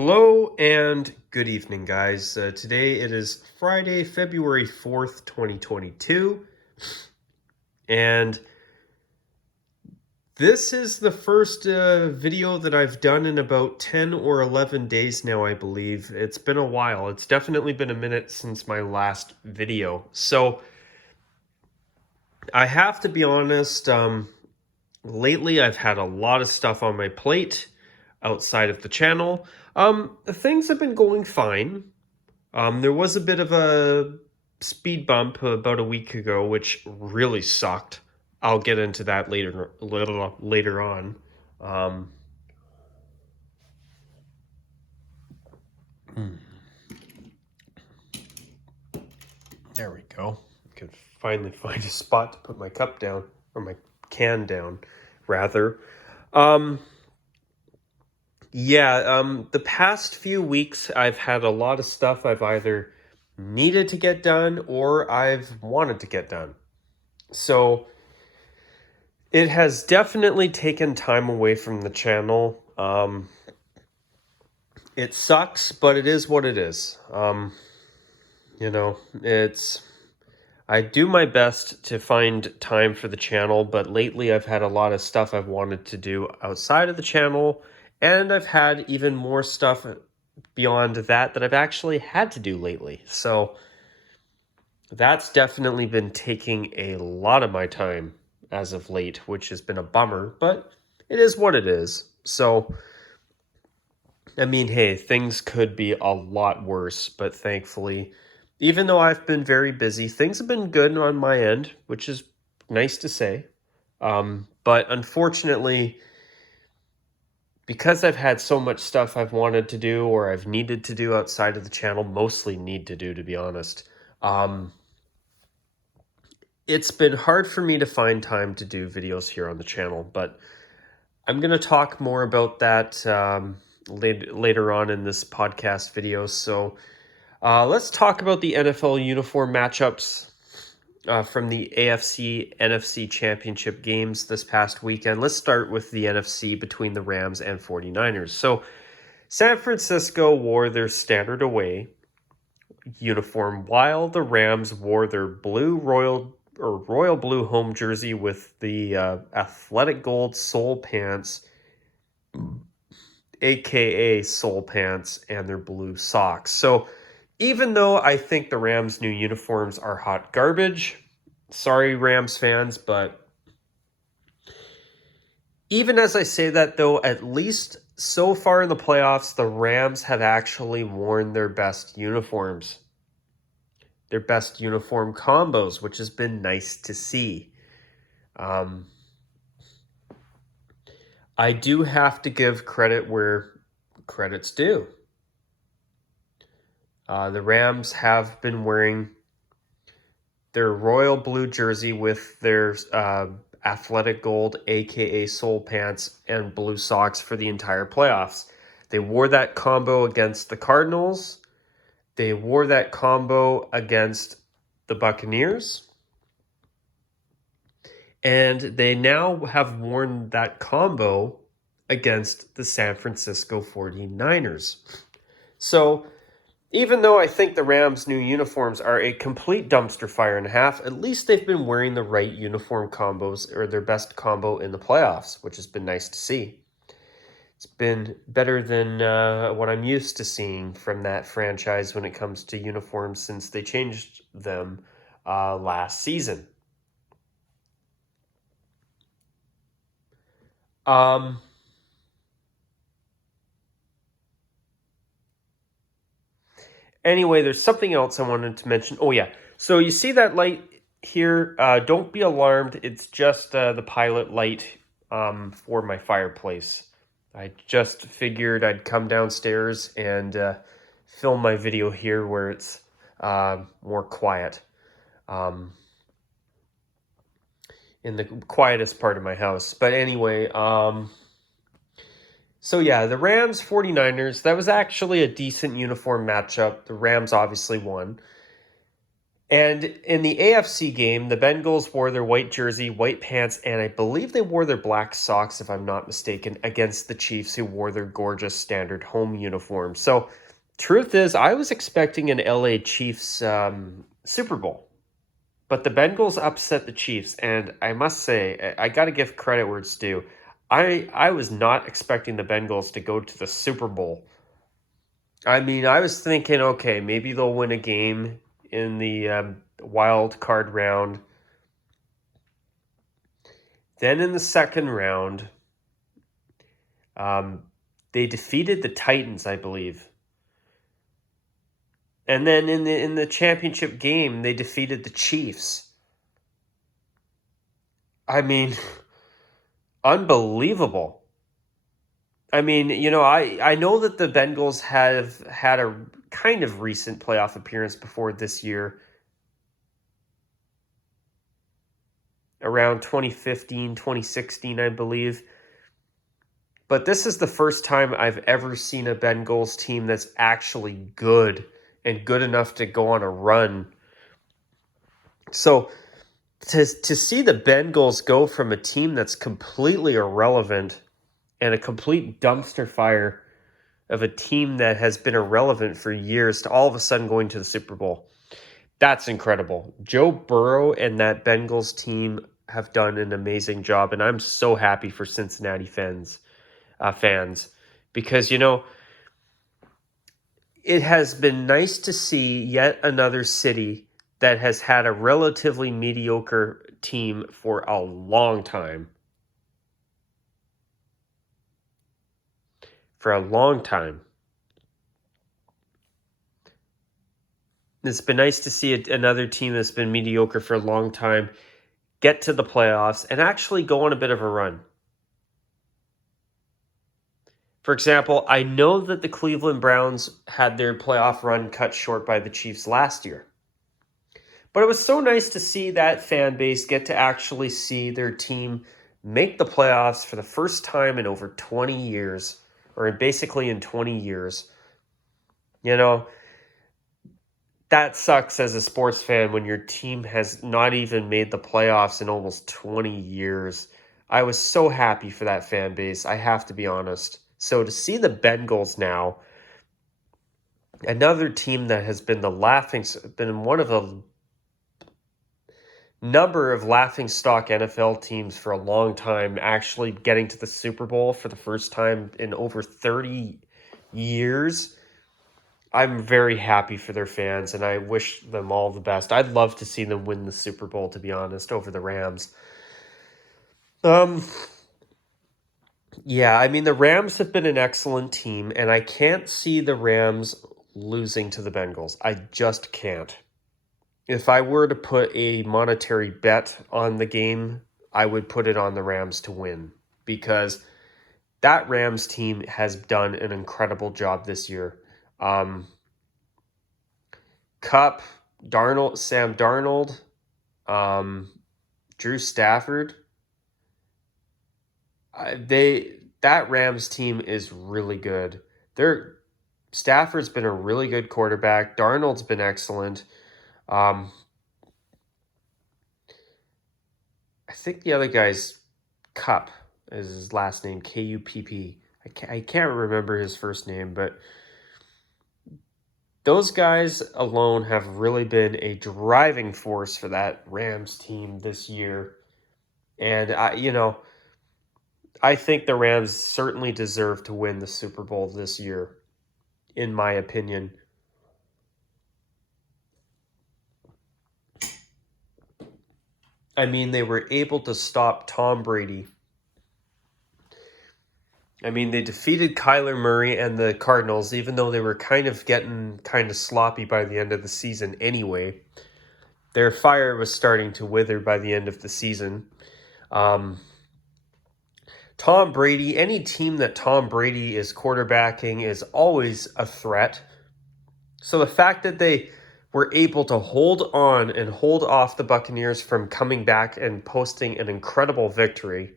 Hello and good evening, guys. Today it is Friday, February 4th, 2022, and this is the first video that I've done in about 10 or 11 days now, I believe. It's been a while. It's definitely been a minute since my last video. So I have to be honest, lately I've had a lot of stuff on my plate outside of the channel. Things have been going fine. There was a bit of a speed bump about a week ago, which really sucked. I'll get into that later on. Um, there we go. I can finally find a spot to put my cup down, or my can down, rather. The past few weeks I've had a lot of stuff I've either needed to get done or I've wanted to get done. So it has definitely taken time away from the channel. It sucks, but it is what it is. I do my best to find time for the channel, but lately I've had a lot of stuff I've wanted to do outside of the channel, and I've had even more stuff beyond that I've actually had to do lately. So that's definitely been taking a lot of my time as of late, which has been a bummer, but it is what it is. So, I mean, hey, things could be a lot worse, but thankfully, even though I've been very busy, things have been good on my end, which is nice to say. But unfortunately, because I've had so much stuff I've wanted to do or I've needed to do outside of the channel, mostly need to do, to be honest, it's been hard for me to find time to do videos here on the channel, but I'm going to talk more about that later on in this podcast video. So let's talk about the NFL uniform matchups from the AFC NFC championship games this past weekend. Let's start with the NFC between the Rams and 49ers. So San Francisco wore their standard away uniform while the Rams wore their royal blue home jersey with the athletic gold sole pants, aka sole pants, and their blue socks. So even though I think the Rams' new uniforms are hot garbage, sorry Rams fans, but even as I say that though, at least so far in the playoffs, the Rams have actually worn their best uniforms. Their best uniform combos, which has been nice to see. I do have to give credit where credit's due. The Rams have been wearing their royal blue jersey with their athletic gold, aka sole pants, and blue socks for the entire playoffs. They wore that combo against the Cardinals. They wore that combo against the Buccaneers. And they now have worn that combo against the San Francisco 49ers. So even though I think the Rams' new uniforms are a complete dumpster fire and a half, at least they've been wearing the right uniform combos, or their best combo in the playoffs, which has been nice to see. It's been better than what I'm used to seeing from that franchise when it comes to uniforms since they changed them last season. Anyway, there's something else I wanted to mention. Oh, yeah. So you see that light here? Don't be alarmed. It's just the pilot light for my fireplace. I just figured I'd come downstairs and film my video here where it's more quiet. In the quietest part of my house. But anyway, so yeah, the Rams 49ers, that was actually a decent uniform matchup. The Rams obviously won. And in the AFC game, the Bengals wore their white jersey, white pants, and I believe they wore their black socks, if I'm not mistaken, against the Chiefs, who wore their gorgeous standard home uniform. So, truth is, I was expecting an LA Chiefs Super Bowl, but the Bengals upset the Chiefs, and I must say, I got to give credit where it's due. I was not expecting the Bengals to go to the Super Bowl. I mean, I was thinking, okay, maybe they'll win a game in the wild card round. Then in the second round, they defeated the Titans, I believe. And then in the championship game, they defeated the Chiefs. I mean, unbelievable. I mean, I know that the Bengals have had a kind of recent playoff appearance before this year, around 2015, 2016, I believe. But this is the first time I've ever seen a Bengals team that's actually good and good enough to go on a run. So to see the Bengals go from a team that's completely irrelevant and a complete dumpster fire of a team that has been irrelevant for years to all of a sudden going to the Super Bowl, that's incredible. Joe Burrow and that Bengals team have done an amazing job, and I'm so happy for Cincinnati fans, because it has been nice to see yet another city that has had a relatively mediocre team for a long time. For a long time. It's been nice to see another team that's been mediocre for a long time get to the playoffs and actually go on a bit of a run. For example, I know that the Cleveland Browns had their playoff run cut short by the Chiefs last year. But it was so nice to see that fan base get to actually see their team make the playoffs for the first time in over 20 years, or basically in 20 years. That sucks as a sports fan when your team has not even made the playoffs in almost 20 years. I was so happy for that fan base, I have to be honest. So to see the Bengals now, another team that has been been one of the number of laughing stock NFL teams for a long time, actually getting to the Super Bowl for the first time in over 30 years. I'm very happy for their fans, and I wish them all the best. I'd love to see them win the Super Bowl, to be honest, over the Rams. Yeah, I mean, the Rams have been an excellent team, and I can't see the Rams losing to the Bengals. I just can't. If I were to put a monetary bet on the game, I would put it on the Rams to win, because that Rams team has done an incredible job this year. Kupp, Sam Darnold, Drew Stafford. That Rams team is really good. Stafford's been a really good quarterback. Darnold's been excellent. I think the other guy's Kupp is his last name, Kupp. I can't remember his first name, but those guys alone have really been a driving force for that Rams team this year. And I think the Rams certainly deserve to win the Super Bowl this year, in my opinion. I mean, they were able to stop Tom Brady. I mean, they defeated Kyler Murray and the Cardinals, even though they were getting kind of sloppy by the end of the season anyway. Their fire was starting to wither by the end of the season. Tom Brady, any team that Tom Brady is quarterbacking is always a threat. So the fact that they were able to hold on and hold off the Buccaneers from coming back and posting an incredible victory,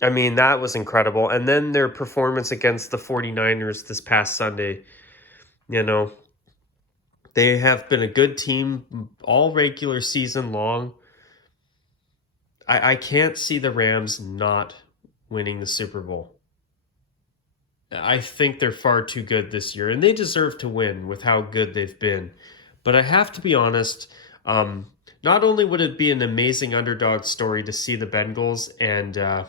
I mean, that was incredible. And then their performance against the 49ers this past Sunday, They have been a good team all regular season long. I can't see the Rams not winning the Super Bowl. I think they're far too good this year, and they deserve to win with how good they've been. But I have to be honest, not only would it be an amazing underdog story to see the Bengals and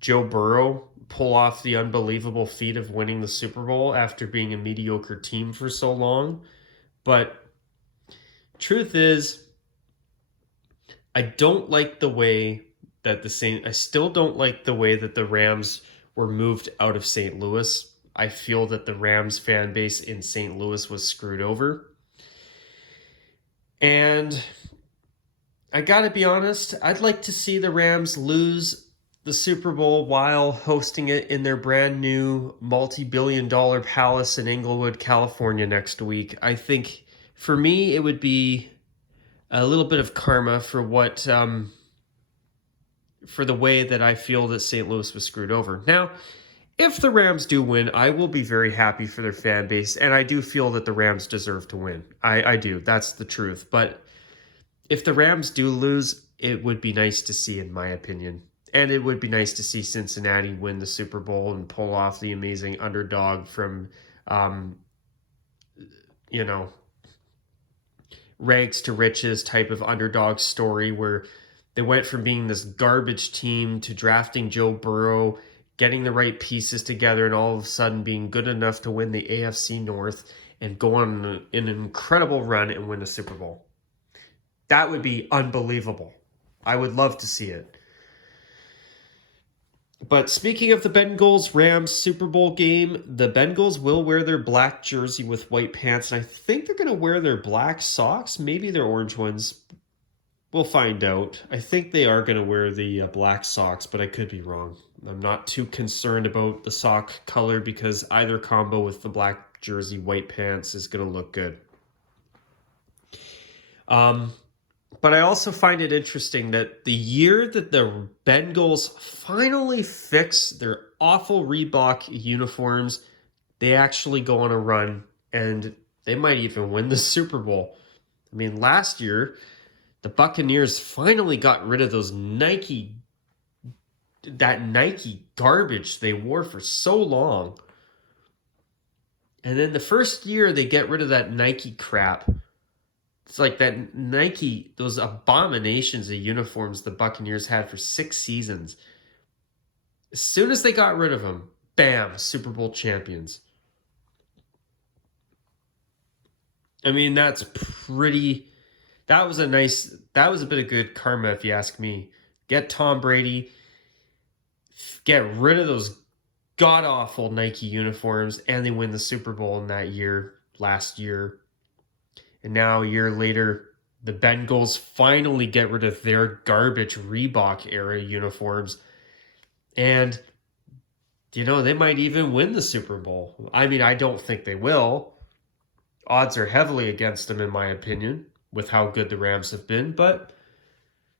Joe Burrow pull off the unbelievable feat of winning the Super Bowl after being a mediocre team for so long, but truth is, I don't like the way that I still don't like the way that the Rams were moved out of St. Louis. I feel that the Rams fan base in St. Louis was screwed over. And I gotta be honest, I'd like to see the Rams lose the Super Bowl while hosting it in their brand new multi-billion-dollar palace in Inglewood, California next week. I think for me, it would be a little bit of karma for for the way that I feel that St. Louis was screwed over. Now, if the Rams do win, I will be very happy for their fan base, and I do feel that the Rams deserve to win. I do. That's the truth. But if the Rams do lose, it would be nice to see, in my opinion. And it would be nice to see Cincinnati win the Super Bowl and pull off the amazing underdog from, um, you know, rags to riches type of underdog story where they went from being this garbage team to drafting Joe Burrow, getting the right pieces together, and all of a sudden being good enough to win the AFC North and go on an incredible run and win a Super Bowl. That would be unbelievable. I would love to see it. But speaking of the Bengals-Rams Super Bowl game, the Bengals will wear their black jersey with white pants, and I think they're going to wear their black socks, maybe their orange ones. We'll find out. I think they are going to wear the black socks, but I could be wrong. I'm not too concerned about the sock color because either combo with the black jersey, white pants is going to look good. But I also find it interesting that the year that the Bengals finally fix their awful Reebok uniforms, they actually go on a run and they might even win the Super Bowl. I mean, last year, the Buccaneers finally got rid of that Nike garbage they wore for so long. And then the first year they get rid of that Nike crap. It's like that Nike, those abominations of uniforms the Buccaneers had for 6 seasons. As soon as they got rid of them, bam, Super Bowl champions. I mean, that was a bit of good karma if you ask me. Get Tom Brady, get rid of those god-awful Nike uniforms, and they win the Super Bowl in that year, last year. And now, a year later, the Bengals finally get rid of their garbage Reebok era uniforms. And, they might even win the Super Bowl. I mean, I don't think they will. Odds are heavily against them, in my opinion, with how good the Rams have been. But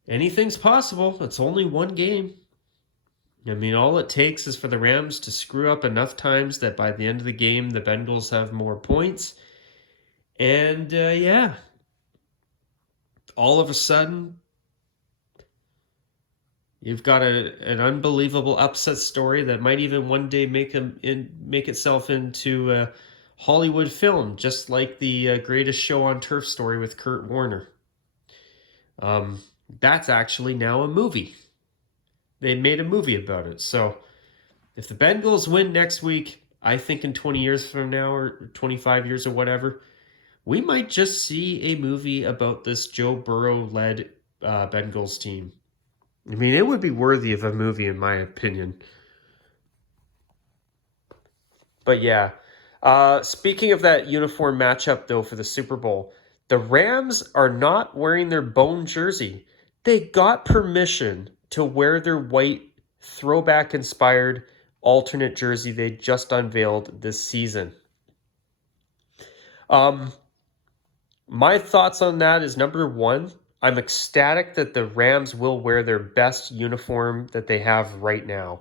anything's possible. It's only one game. I mean, all it takes is for the Rams to screw up enough times that by the end of the game, the Bengals have more points. And, all of a sudden, you've got an unbelievable upset story that might even one day make itself into a Hollywood film, just like the Greatest Show on Turf story with Kurt Warner. That's actually now a movie. They made a movie about it. So if the Bengals win next week, I think in 20 years from now or 25 years or whatever, we might just see a movie about this Joe Burrow-led Bengals team. I mean, it would be worthy of a movie, in my opinion. But yeah, speaking of that uniform matchup, though, for the Super Bowl, the Rams are not wearing their bone jersey. They got permission to wear their white throwback-inspired alternate jersey they just unveiled this season. My thoughts on that is, number one, I'm ecstatic that the Rams will wear their best uniform that they have right now.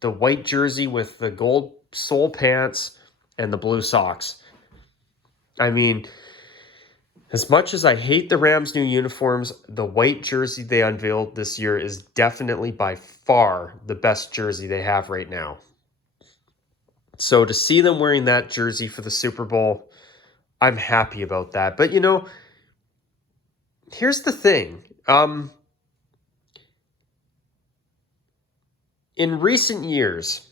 The white jersey with the gold sole pants and the blue socks. I mean, as much as I hate the Rams' new uniforms, the white jersey they unveiled this year is definitely by far the best jersey they have right now. So to see them wearing that jersey for the Super Bowl, I'm happy about that. But here's the thing. In recent years,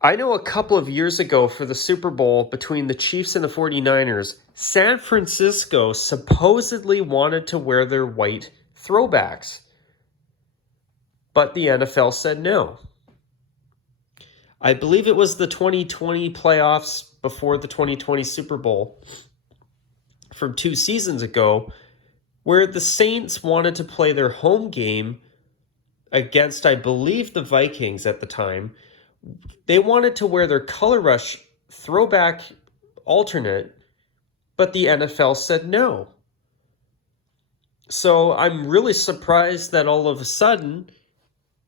I know a couple of years ago for the Super Bowl between the Chiefs and the 49ers, San Francisco supposedly wanted to wear their white throwbacks. But the NFL said no. I believe it was the 2020 playoffs before the 2020 Super Bowl from 2 seasons ago, where the Saints wanted to play their home game against, I believe, the Vikings at the time. They wanted to wear their Color Rush throwback alternate, but the NFL said no. So I'm really surprised that all of a sudden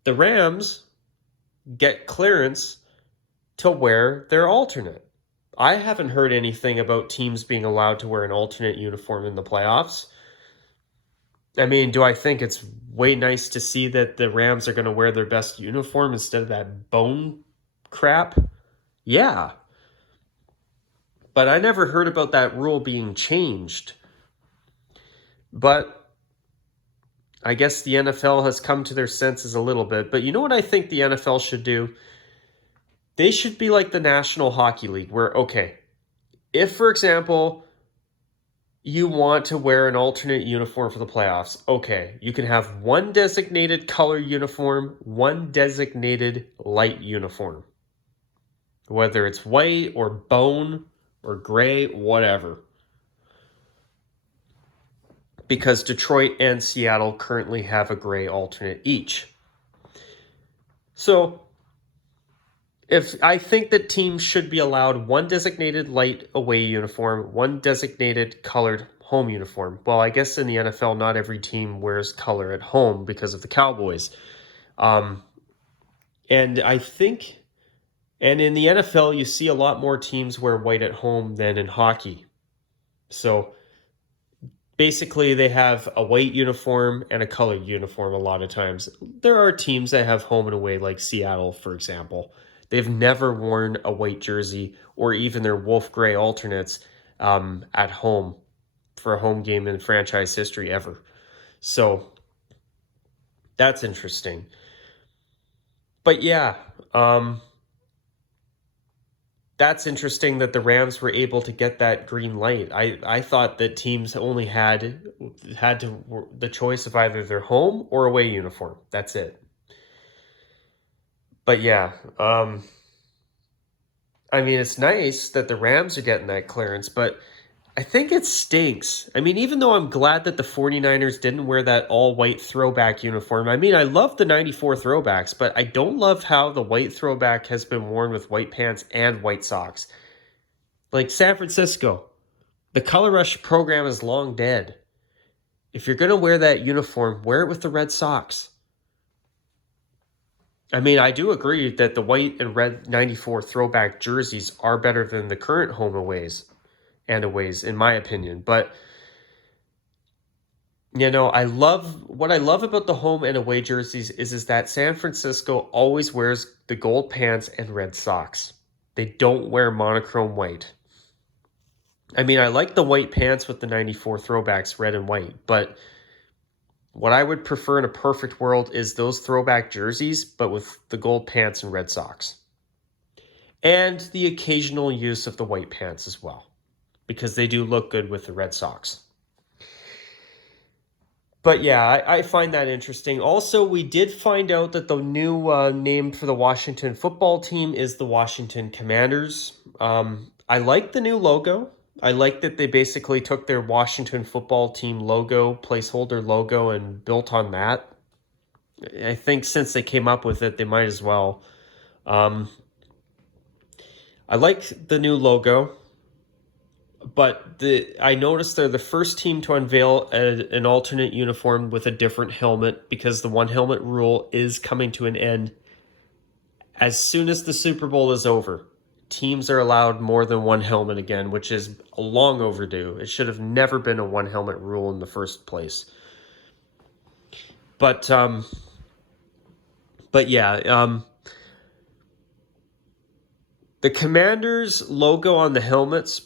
the Rams get clearance to wear their alternate. I haven't heard anything about teams being allowed to wear an alternate uniform in the playoffs. I mean, do I think it's way nice to see that the Rams are going to wear their best uniform instead of that bone crap? Yeah. But I never heard about that rule being changed. But I guess the NFL has come to their senses a little bit. But you know what I think the NFL should do? They should be like the National Hockey League, where, okay, if, for example, you want to wear an alternate uniform for the playoffs, okay, you can have one designated color uniform, one designated light uniform. Whether it's white or bone or gray, whatever. Because Detroit and Seattle currently have a gray alternate each. So, if I think that teams should be allowed one designated light away uniform, one designated colored home uniform. Well, I guess in the NFL, not every team wears color at home because of the Cowboys. And I think, and in the NFL, you see a lot more teams wear white at home than in hockey. So basically, they have a white uniform and a colored uniform a lot of times. There are teams that have home and away, like Seattle, for example. They've never worn a white jersey or even their wolf gray alternates at home for a home game in franchise history ever. So that's interesting. But yeah, that's interesting that the Rams were able to get that green light. I thought that teams only had the choice of either their home or away uniform. That's it. But yeah, I mean, it's nice that the Rams are getting that clearance, but I think it stinks. I mean, even though I'm glad that the 49ers didn't wear that all-white throwback uniform. I mean, I love the 94 throwbacks, but I don't love how the white throwback has been worn with white pants and white socks. Like San Francisco, the Color Rush program is long dead. If you're going to wear that uniform, wear it with the red socks. I mean, I do agree that the white and red 94 throwback jerseys are better than the current home aways and aways, in my opinion. But, I love about the home and away jerseys is that San Francisco always wears the gold pants and red socks. They don't wear monochrome white. I mean, I like the white pants with the 94 throwbacks, red and white, but what I would prefer in a perfect world is those throwback jerseys, but with the gold pants and red socks. And the occasional use of the white pants as well, because they do look good with the red socks. But yeah, I find that interesting. Also, we did find out that the new name for the Washington football team is the Washington Commanders. I like the new logo. I like that they basically took their Washington football team logo, placeholder logo, and built on that. I think since they came up with it, they might as well. I like the new logo, but I noticed they're the first team to unveil an alternate uniform with a different helmet because the one helmet rule is coming to an end as soon as the Super Bowl is over. teams are allowed more than one helmet again, which is long overdue. It should have never been a one helmet rule in the first place. But yeah, the Commanders logo on the helmets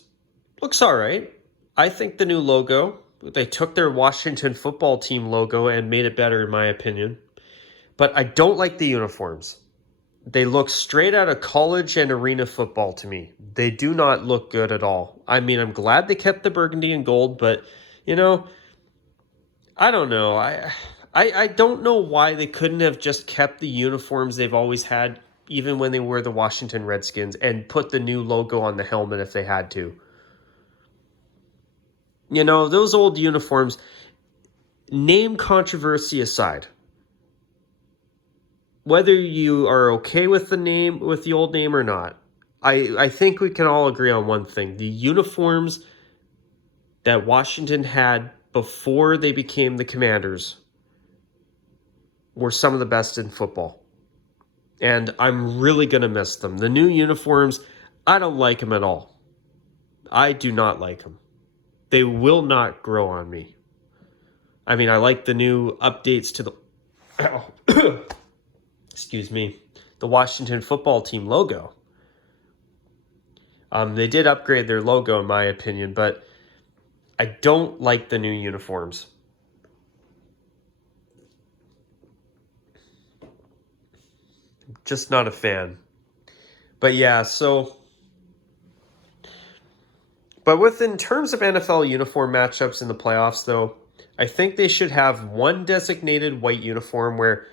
looks all right. I think the new logo, they took their Washington football team logo and made it better in my opinion. But I don't like the uniforms. They look straight out of college and arena football to me. They do not look good at all. I mean, I'm glad they kept the burgundy and gold, but you know, I don't know. I don't know why they couldn't have just kept the uniforms they've always had, even when they were the Washington Redskins, and put the new logo on the helmet if they had to. You know, those old uniforms, name controversy aside, whether you are okay with the old name or not, I think we can all agree on one thing. The uniforms that Washington had before they became the Commanders were some of the best in football. And I'm really going to miss them. The new uniforms, I don't like them at all. I do not like them. They will not grow on me. I mean, I like the new updates to the excuse me, the Washington football team logo. They did upgrade their logo in my opinion, but I don't like the new uniforms. Just not a fan. But yeah, but in terms of NFL uniform matchups in the playoffs though, I think they should have one designated white uniform where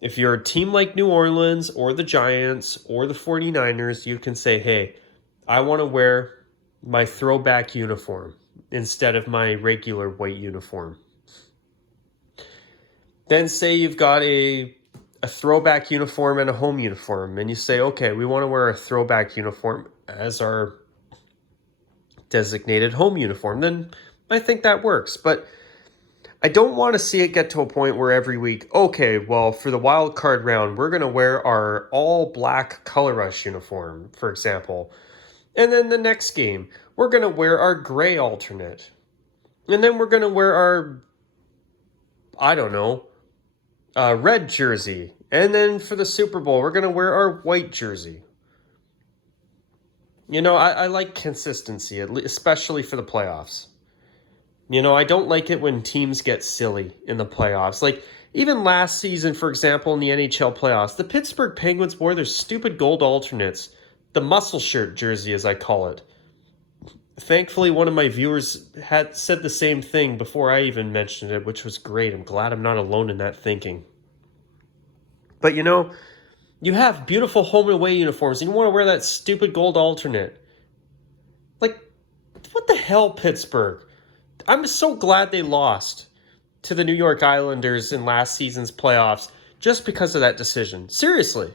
if you're a team like New Orleans or the Giants or the 49ers, you can say, hey, I want to wear my throwback uniform instead of my regular white uniform. Then say you've got a throwback uniform and a home uniform, and you say, okay, we want to wear a throwback uniform as our designated home uniform. Then I think that works. But I don't want to see it get to a point where every week, okay, well, for the wild card round, we're going to wear our all black Color Rush uniform, for example. And then the next game, we're going to wear our gray alternate. And then we're going to wear our, I don't know, red jersey. And then for the Super Bowl, we're going to wear our white jersey. You know, I like consistency, especially for the playoffs. You know, I don't like it when teams get silly in the playoffs. Like, even last season, for example, in the NHL playoffs, the Pittsburgh Penguins wore their stupid gold alternates. The muscle shirt jersey, as I call it. Thankfully, one of my viewers had said the same thing before I even mentioned it, which was great. I'm glad I'm not alone in that thinking. But, you know, you have beautiful home and away uniforms, and you want to wear that stupid gold alternate. Like, what the hell, Pittsburgh? I'm so glad they lost to the New York Islanders in last season's playoffs just because of that decision. Seriously.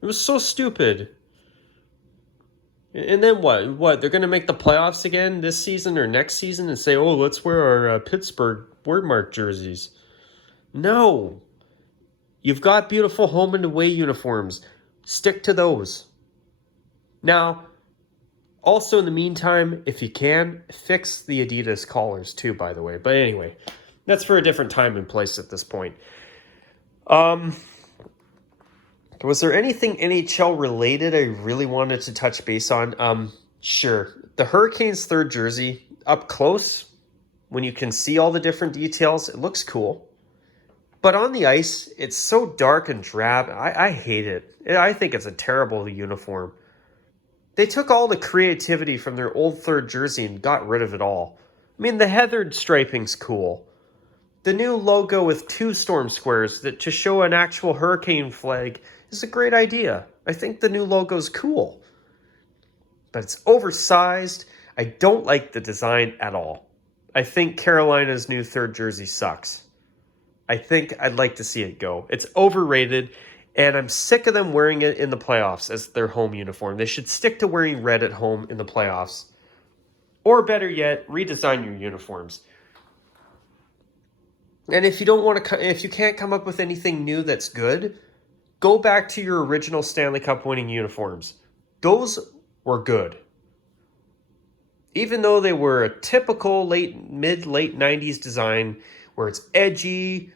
It was so stupid. And then what? What? They're going to make the playoffs again this season or next season and say, oh, let's wear our Pittsburgh wordmark jerseys. No. You've got beautiful home and away uniforms. Stick to those. Now, also, in the meantime, if you can, fix the Adidas collars too, by the way. But anyway, that's for a different time and place at this point. Was there anything NHL related I really wanted to touch base on? Sure. The Hurricanes' third jersey, up close, when you can see all the different details, it looks cool. But on the ice, it's so dark and drab. I hate it. I think it's a terrible uniform. They took all the creativity from their old third jersey and got rid of it all. I mean, the heathered striping's cool. The new logo with two storm squares to show an actual hurricane flag is a great idea. I think the new logo's cool. But it's oversized. I don't like the design at all. I think Carolina's new third jersey sucks. I think I'd like to see it go. It's overrated. And I'm sick of them wearing it in the playoffs as their home uniform. They should stick to wearing red at home in the playoffs. Or better yet, redesign your uniforms. And if you can't come up with anything new that's good, go back to your original Stanley Cup winning uniforms. Those were good. Even though they were a typical late 90s design where it's edgy,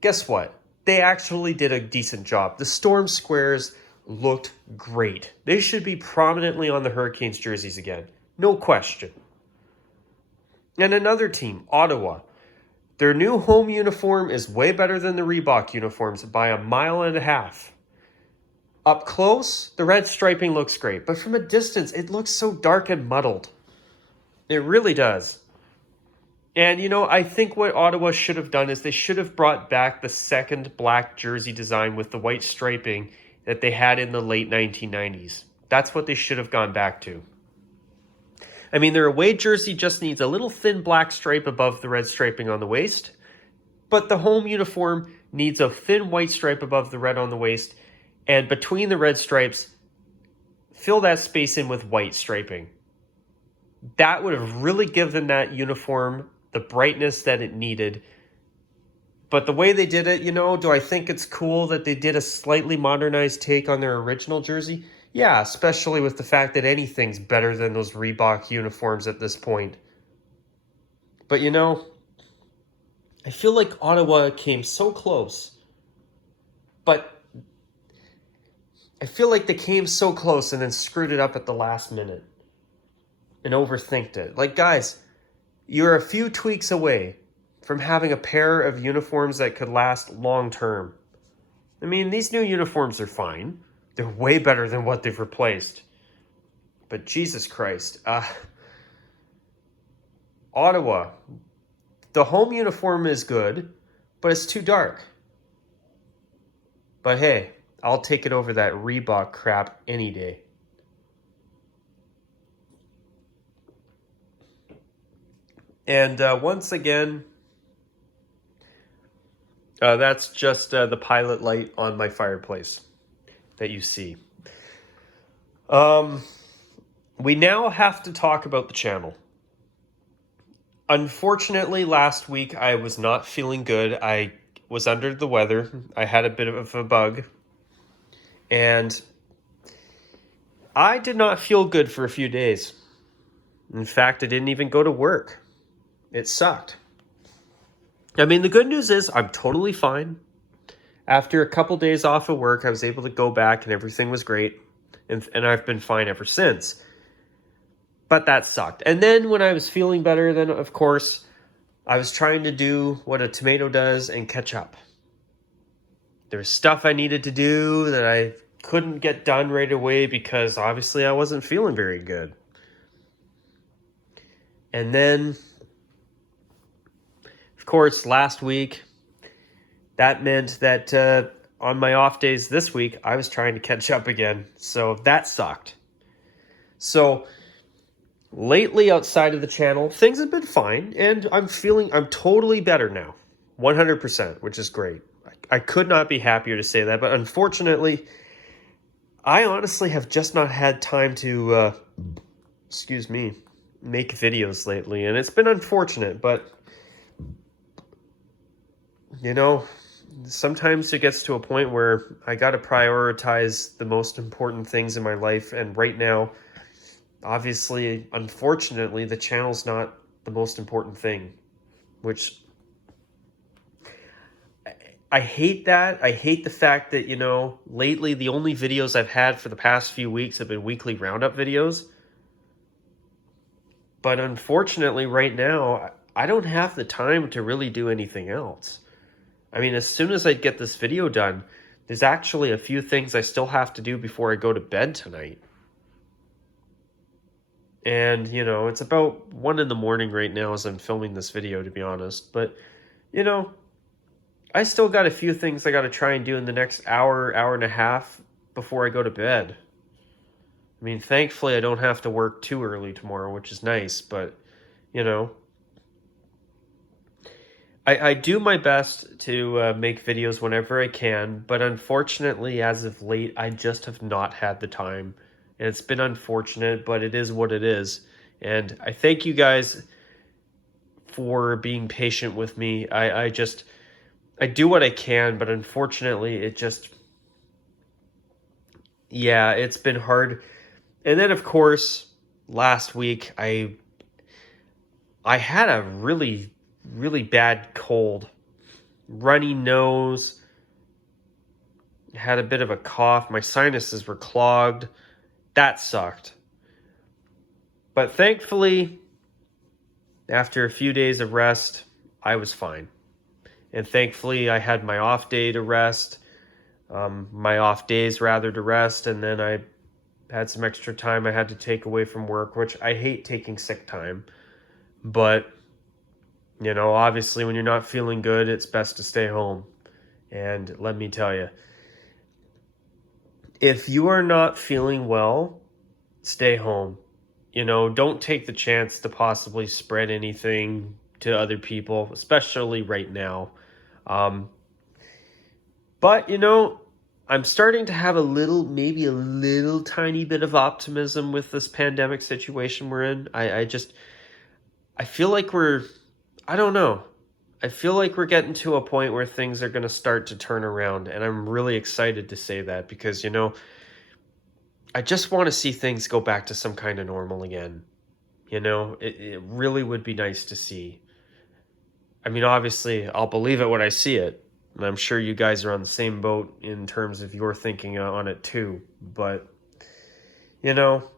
guess what? They actually did a decent job. The Storm squares looked great. They should be prominently on the Hurricanes jerseys again. No question. And another team, Ottawa. Their new home uniform is way better than the Reebok uniforms by 1.5 miles. Up close, the red striping looks great, but from a distance, it looks so dark and muddled. It really does. And, I think what Ottawa should have done is they should have brought back the second black jersey design with the white striping that they had in the late 1990s. That's what they should have gone back to. I mean, their away jersey just needs a little thin black stripe above the red striping on the waist, but the home uniform needs a thin white stripe above the red on the waist, and between the red stripes, fill that space in with white striping. That would have really given that uniform the brightness that it needed. But the way they did it, do I think it's cool that they did a slightly modernized take on their original jersey? Yeah, especially with the fact that anything's better than those Reebok uniforms at this point. But I feel like Ottawa came so close. But I feel like they came so close and then screwed it up at the last minute. And overthinked it. Like, guys, you're a few tweaks away from having a pair of uniforms that could last long term. I mean, these new uniforms are fine. They're way better than what they've replaced. But Jesus Christ. Ottawa. The home uniform is good, but it's too dark. But hey, I'll take it over that Reebok crap any day. And once again, that's just the pilot light on my fireplace that you see. We now have to talk about the channel. Unfortunately, last week I was not feeling good. I was under the weather. I had a bit of a bug. And I did not feel good for a few days. In fact, I didn't even go to work. It sucked. I mean, the good news is I'm totally fine. After a couple days off of work, I was able to go back and everything was great. And I've been fine ever since. But that sucked. And then when I was feeling better, then of course, I was trying to do what a tomato does and catch up. There was stuff I needed to do that I couldn't get done right away because obviously I wasn't feeling very good. And then, of course, last week, that meant that on my off days this week, I was trying to catch up again. So that sucked. So lately outside of the channel, things have been fine. And I'm totally better now. 100%, which is great. I could not be happier to say that. But unfortunately, I honestly have just not had time to, make videos lately. And it's been unfortunate, but sometimes it gets to a point where I got to prioritize the most important things in my life. And right now, obviously, unfortunately, the channel's not the most important thing, which I hate that. I hate the fact that, lately the only videos I've had for the past few weeks have been weekly roundup videos. But unfortunately, right now, I don't have the time to really do anything else. I mean, as soon as I get this video done, there's actually a few things I still have to do before I go to bed tonight. And, it's about 1 a.m. right now as I'm filming this video, to be honest. But, I still got a few things I got to try and do in the next hour and a half before I go to bed. I mean, thankfully, I don't have to work too early tomorrow, which is nice. But, I do my best to make videos whenever I can. But unfortunately, as of late, I just have not had the time. And it's been unfortunate, but it is what it is. And I thank you guys for being patient with me. I do what I can, but unfortunately, it's been hard. And then, of course, last week I had a really, really bad cold, runny nose, had a bit of a cough. My sinuses were clogged. That sucked. But thankfully, after a few days of rest, I was fine. And thankfully, I had my off day to rest, my off days rather to rest, and then I had some extra time I had to take away from work, which I hate taking sick time. But, obviously, when you're not feeling good, it's best to stay home. And let me tell you, if you are not feeling well, stay home. Don't take the chance to possibly spread anything to other people, especially right now. Um, but, I'm starting to have maybe a little tiny bit of optimism with this pandemic situation we're in. I feel like I don't know. I feel like we're getting to a point where things are going to start to turn around. And I'm really excited to say that because, I just want to see things go back to some kind of normal again. It really would be nice to see. I mean, obviously, I'll believe it when I see it. And I'm sure you guys are on the same boat in terms of your thinking on it too. But, you know,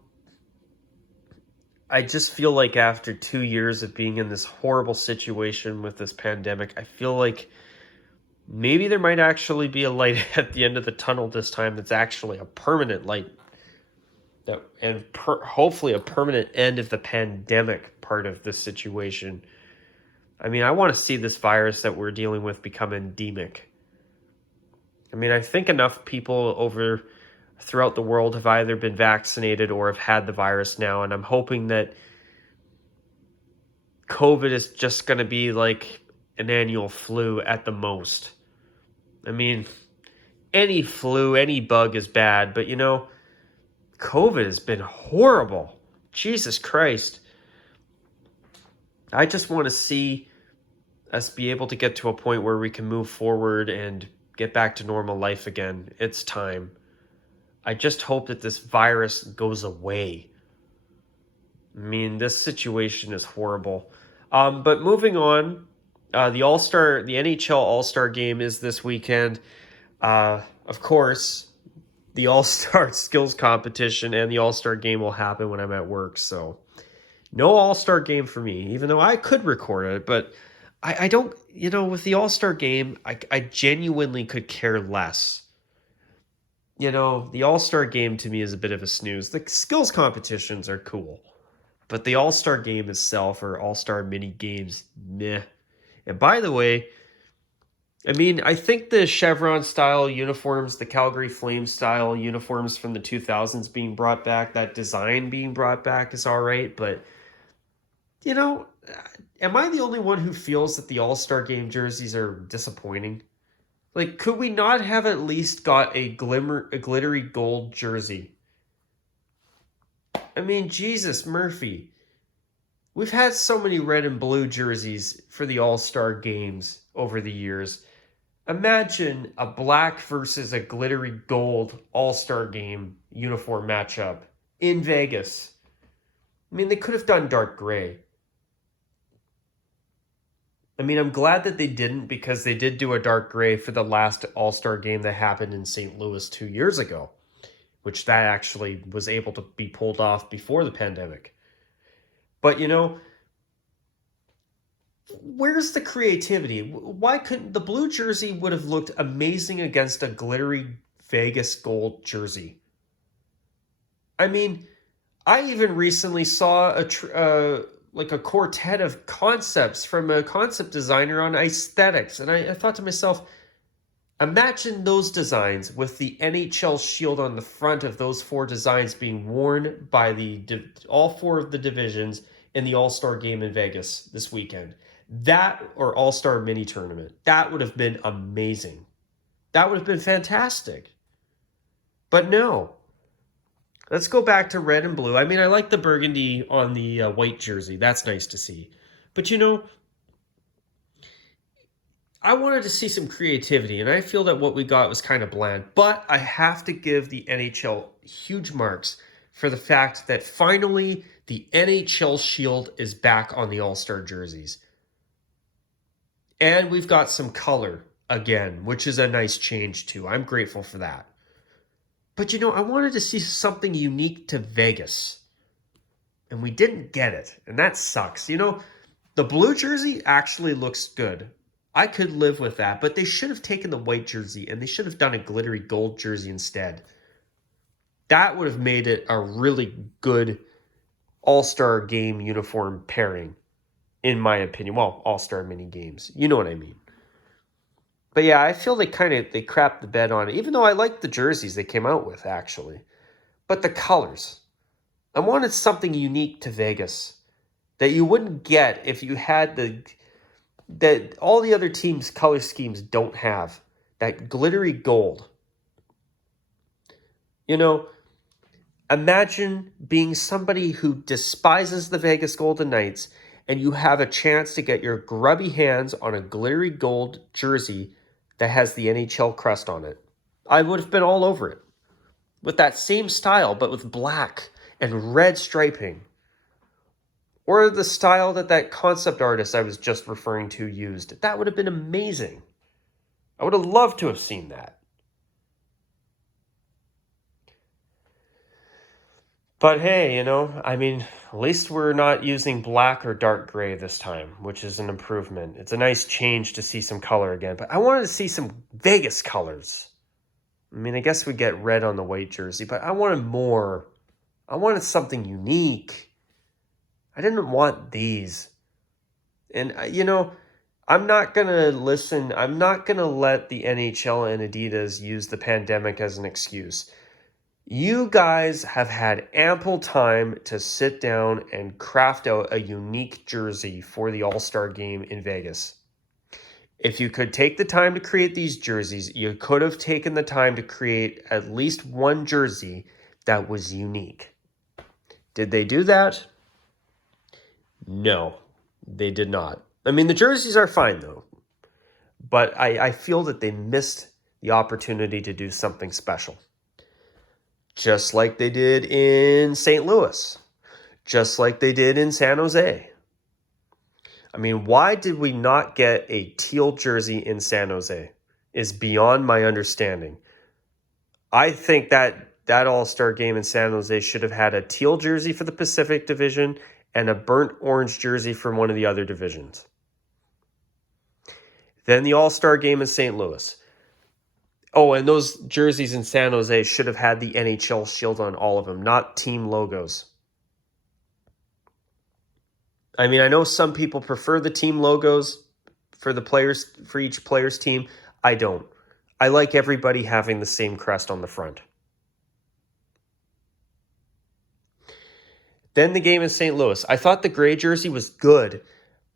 I just feel like after 2 years of being in this horrible situation with this pandemic, I feel like maybe there might actually be a light at the end of the tunnel this time that's actually a permanent light hopefully a permanent end of the pandemic part of this situation. I mean, I want to see this virus that we're dealing with become endemic. I mean, I think enough people throughout the world have either been vaccinated or have had the virus now, and I'm hoping that COVID is just going to be like an annual flu at the most. I mean, any flu, any bug is bad, but COVID has been horrible. Jesus Christ. I just want to see us be able to get to a point where we can move forward and get back to normal life again. It's time. I just hope that this virus goes away. I mean, this situation is horrible. But moving on, the NHL All-Star game is this weekend. Of course, the All-Star skills competition and the All-Star game will happen when I'm at work. So no All-Star game for me, even though I could record it. But I don't, with the All-Star game, I genuinely could care less. The All-Star game to me is a bit of a snooze. The skills competitions are cool. But the All-Star game itself, or All-Star mini games, meh. And by the way, I mean, I think the Chevron style uniforms, the Calgary Flames style uniforms from the 2000s being brought back, that design being brought back is all right. But, you know, am I the only one who feels that the All-Star game jerseys are disappointing? Like, could we not have at least got a glittery gold jersey? I mean, Jesus, Murphy. We've had so many red and blue jerseys for the All-Star games over the years. Imagine a black versus a glittery gold All-Star game uniform matchup in Vegas. I mean, they could have done dark gray. I mean, I'm glad that they didn't because they did do a dark gray for the last All-Star game that happened in St. Louis 2 years ago, which that actually was able to be pulled off before the pandemic. But, where's the creativity? Why couldn't the blue jersey would have looked amazing against a glittery Vegas gold jersey? I mean, I even recently saw a quartet of concepts from a concept designer on aesthetics, and I thought to myself, imagine those designs with the NHL shield on the front of those four designs being worn by all four of the divisions in the All-Star game in Vegas this weekend. That or All-Star mini tournament. That would have been amazing. That would have been fantastic. But no. Let's go back to red and blue. I mean, I like the burgundy on the white jersey. That's nice to see. But I wanted to see some creativity, and I feel that what we got was kind of bland. But I have to give the NHL huge marks for the fact that finally the NHL shield is back on the All-Star jerseys. And we've got some color again, which is a nice change too. I'm grateful for that. But I wanted to see something unique to Vegas. And we didn't get it. And that sucks. The blue jersey actually looks good. I could live with that. But they should have taken the white jersey and they should have done a glittery gold jersey instead. That would have made it a really good All-Star game uniform pairing, in my opinion. Well, All-Star mini games. You know what I mean. But yeah, I feel they crapped the bed on it, even though I like the jerseys they came out with, actually. But the colors. I wanted something unique to Vegas that you wouldn't get if you had that all the other teams' color schemes don't have. That glittery gold. Imagine being somebody who despises the Vegas Golden Knights and you have a chance to get your grubby hands on a glittery gold jersey that has the NHL crest on it. I would have been all over it. With that same style, but with black and red striping. Or the style that concept artist I was just referring to used. That would have been amazing. I would have loved to have seen that. But hey, at least we're not using black or dark gray this time, which is an improvement. It's a nice change to see some color again. But I wanted to see some Vegas colors. I guess we get red on the white jersey, but I wanted more. I wanted something unique. I didn't want these. And, I'm not going to listen. I'm not going to let the NHL and Adidas use the pandemic as an excuse. You guys have had ample time to sit down and craft out a unique jersey for the All-Star game in Vegas. If you could take the time to create these jerseys, you could have taken the time to create at least one jersey that was unique. Did they do that? No, they did not. The jerseys are fine, though. But I feel that they missed the opportunity to do something special. Just like they did in St. Louis. Just like they did in San Jose. Why did we not get a teal jersey in San Jose? Is beyond my understanding. I think that All-Star game in San Jose should have had a teal jersey for the Pacific Division and a burnt orange jersey from one of the other divisions. Then the All-Star game in St. Louis. Oh, and those jerseys in San Jose should have had the NHL shield on all of them, not team logos. I know some people prefer the team logos for the players, for each player's team. I don't. I like everybody having the same crest on the front. Then the game in St. Louis. I thought the gray jersey was good,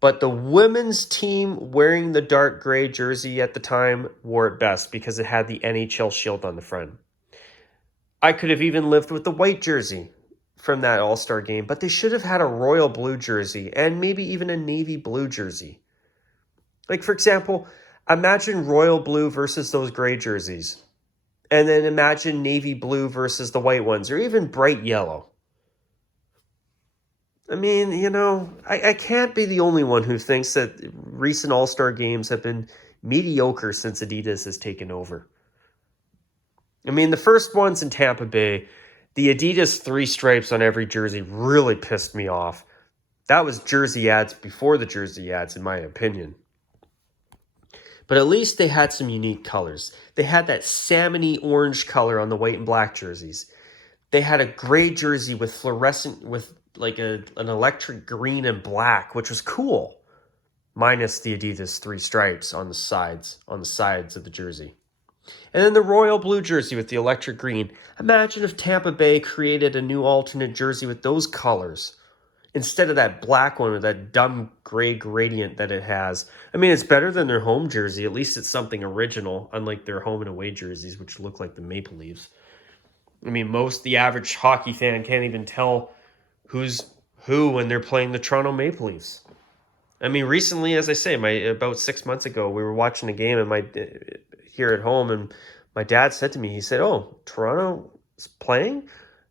but the women's team wearing the dark gray jersey at the time wore it best because it had the NHL shield on the front. I could have even lived with the white jersey from that All-Star game, but they should have had a royal blue jersey and maybe even a navy blue jersey. Like, for example, imagine royal blue versus those gray jerseys. And then imagine navy blue versus the white ones, or even bright yellow. I can't be the only one who thinks that recent All-Star games have been mediocre since Adidas has taken over. The first ones in Tampa Bay, the Adidas 3 stripes on every jersey really pissed me off. That was jersey ads before the jersey ads, in my opinion. But at least they had some unique colors. They had that salmony orange color on the white and black jerseys. They had a gray jersey with fluorescent, with like an electric green and black, which was cool. Minus the Adidas 3 stripes on the sides of the jersey. And then the royal blue jersey with the electric green. Imagine if Tampa Bay created a new alternate jersey with those colors instead of that black one with that dumb gray gradient that it has. It's better than their home jersey. At least it's something original, unlike their home and away jerseys, which look like the Maple Leafs. The average hockey fan can't even tell who's who when they're playing the Toronto Maple Leafs. Recently, as I say, about 6 months ago, we were watching a game here at home, and my dad said to me, he said, "Oh, Toronto's playing?"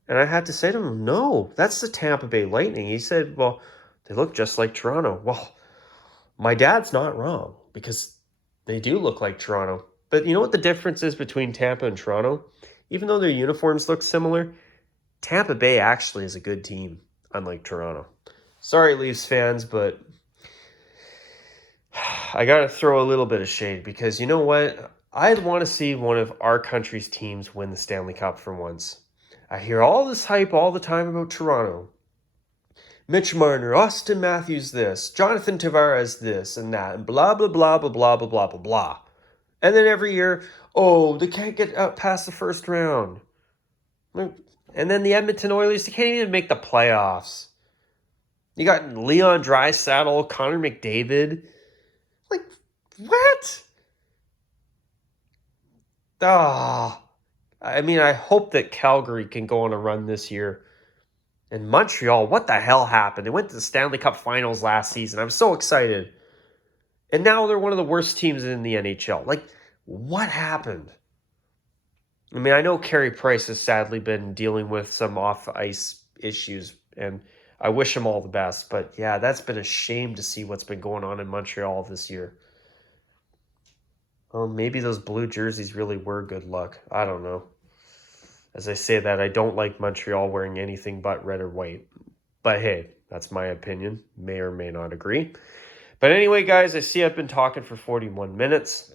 And I had to say to him, no, that's the Tampa Bay Lightning. He said, well, they look just like Toronto. Well, my dad's not wrong because they do look like Toronto. But you know what the difference is between Tampa and Toronto? Even though their uniforms look similar, Tampa Bay actually is a good team, unlike Toronto. Sorry, Leafs fans, but I got to throw a little bit of shade because you know what? I'd want to see one of our country's teams win the Stanley Cup for once. I hear all this hype all the time about Toronto. Mitch Marner, Austin Matthews this, Jonathan Tavares this and that, and blah, blah, blah, blah, blah, blah, blah, blah, blah. And then every year, oh, they can't get out past the first round. And then the Edmonton Oilers, they can't even make the playoffs. You got Leon Draisaitl, Connor McDavid. Like, what? Ah, I mean, I hope that Calgary can go on a run this year. And Montreal, what the hell happened? They went to the Stanley Cup Finals last season. I'm so excited. And now they're one of the worst teams in the NHL. Like, what happened? I mean, I know Carey Price has sadly been dealing with some off-ice issues, and I wish him all the best. But yeah, that's been a shame to see what's been going on in Montreal this year. Well, maybe those blue jerseys really were good luck. I don't know. As I say that, I don't like Montreal wearing anything but red or white. But hey, that's my opinion. May or may not agree. But anyway, guys, I see I've been talking for 41 minutes.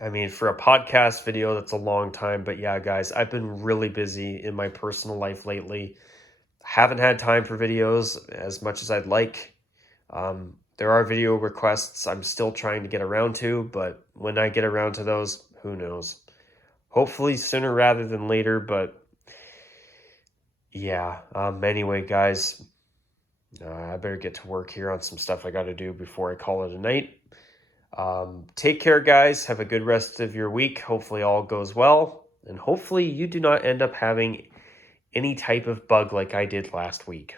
I mean, for a podcast video, that's a long time. But yeah, guys, I've been really busy in my personal life lately. Haven't had time for videos as much as I'd like. There are video requests I'm still trying to get around to, but when I get around to those, who knows? Hopefully sooner rather than later, but yeah. Anyway, guys, I better get to work here on some stuff I got to do before I call it a night. Take care, guys. Have a good rest of your week. Hopefully all goes well, and hopefully you do not end up having any type of bug like I did last week.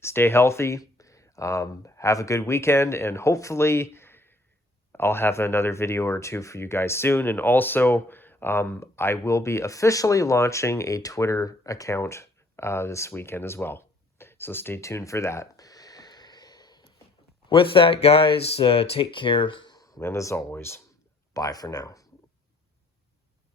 Stay healthy. Have a good weekend, and hopefully I'll have another video or two for you guys soon. And also, I will be officially launching a Twitter account this weekend as well. So stay tuned for that. With that, guys, take care. And as always, bye for now.